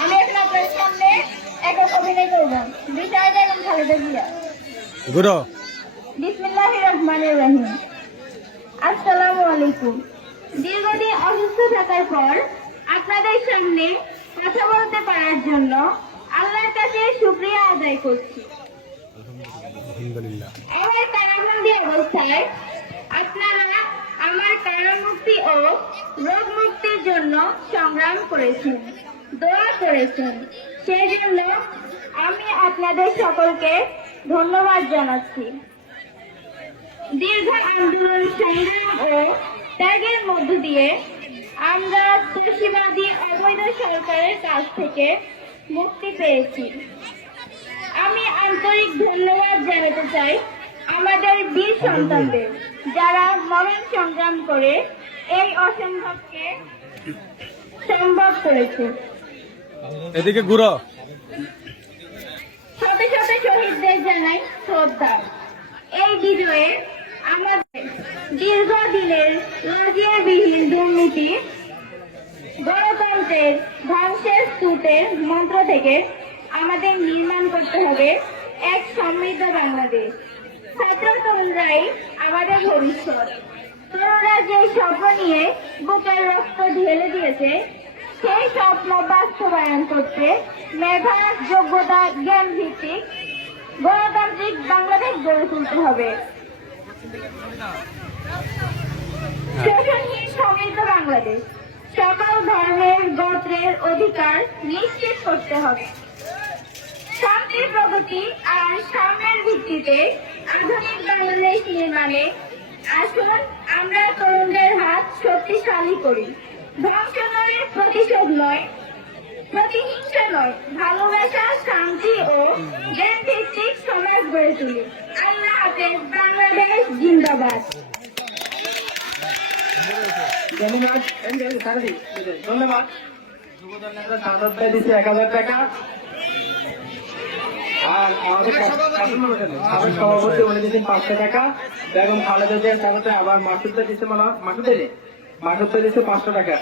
আমি এখন আপনাদের সামনে একক অভিনয় করব। বিষয় বেগম খালেদা জিয়া। বিসমিল্লাহির রহমানির রহিম। আসসালামু আলাইকুম। দীর্ঘদিন অসুস্থ থাকার পর আপনাদের সামনে কথা বলতে পারার জন্য আল্লাহর কাছে শুকরিয়া আদায় করছি। আমার কারাবন্দী অবস্থায় আপনারা আমার কারামুক্তি ও রোগ মুক্তির জন্য সংগ্রাম করেছেন, দোয়া করেছেন। সেই জন্য আমি আপনাদের সকলকে ধন্যবাদ জানাচ্ছি। দীর্ঘ আন্দোলন, সংগ্রাম ও ত্যাগের মধ্য দিয়ে আমরা ফ্যাসিবাদী অবৈধ সরকারের কাছ থেকে মুক্তি পেয়েছি। আমি আন্তরিক ধন্যবাদ জানাতে চাই আমাদের বীর সন্তানদের, যারা মরণ সংগ্রাম করে এই অসম্ভবকে সম্ভব করেছে। এদিকে ঘুরো। শত শত শহীদদের জানাই শ্রদ্ধা। এই বিজয়ে আমাদের দীর্ঘদিনের লজ্জাবিহীন দুর্নীতি, গণতন্ত্রের ধ্বংসের স্তূপের মন্ত্র থেকে আমাদের নির্মাণ করতে হবে এক সমৃদ্ধ বাংলাদেশ। ছাত্র তরুণরাই আমাদের ভবিষ্যৎ। তরুণরা যে স্বপ্ন নিয়ে বুকের রক্ত ঢেলে দিয়েছে, সেই স্বপ্ন বাস্তবায়ন করতে মেধা, যোগ্যতা, জ্ঞান ভিত্তিক গণতান্ত্রিক বাংলাদেশ গড়ে তুলতে হবে। শোষণহীন সমৃদ্ধ বাংলাদেশ, সকল ধর্মের গোত্রের অধিকার নিশ্চিত করতে হবে। শান্তির প্রগতি আর সাম্যের ভিত্তিতে আধুনিক বাংলাদেশ নির্মাণে আসুন আমরা তরুণদের হাত শক্তিশালী করি। ধ্বংস নয়, প্রতিশোধ নয়, প্রতিহিংসা নয়, ভালোবাসা, শান্তি ও জ্ঞান ভিত্তিক সমাজ গড়ে তুলি। আল্লাহ হাফেজ। বাংলাদেশ জিন্দাবাদ। ধন্যবাদ। ধন্যবাদ। দিচ্ছে 1000 টাকা। আর আমাদের সাবেক সভাপতি উনি দিচ্ছেন 500 টাকা। বেগম খালেদা জিয়ার সাথে আবার মাসুদ দিচ্ছে 500 টাকা।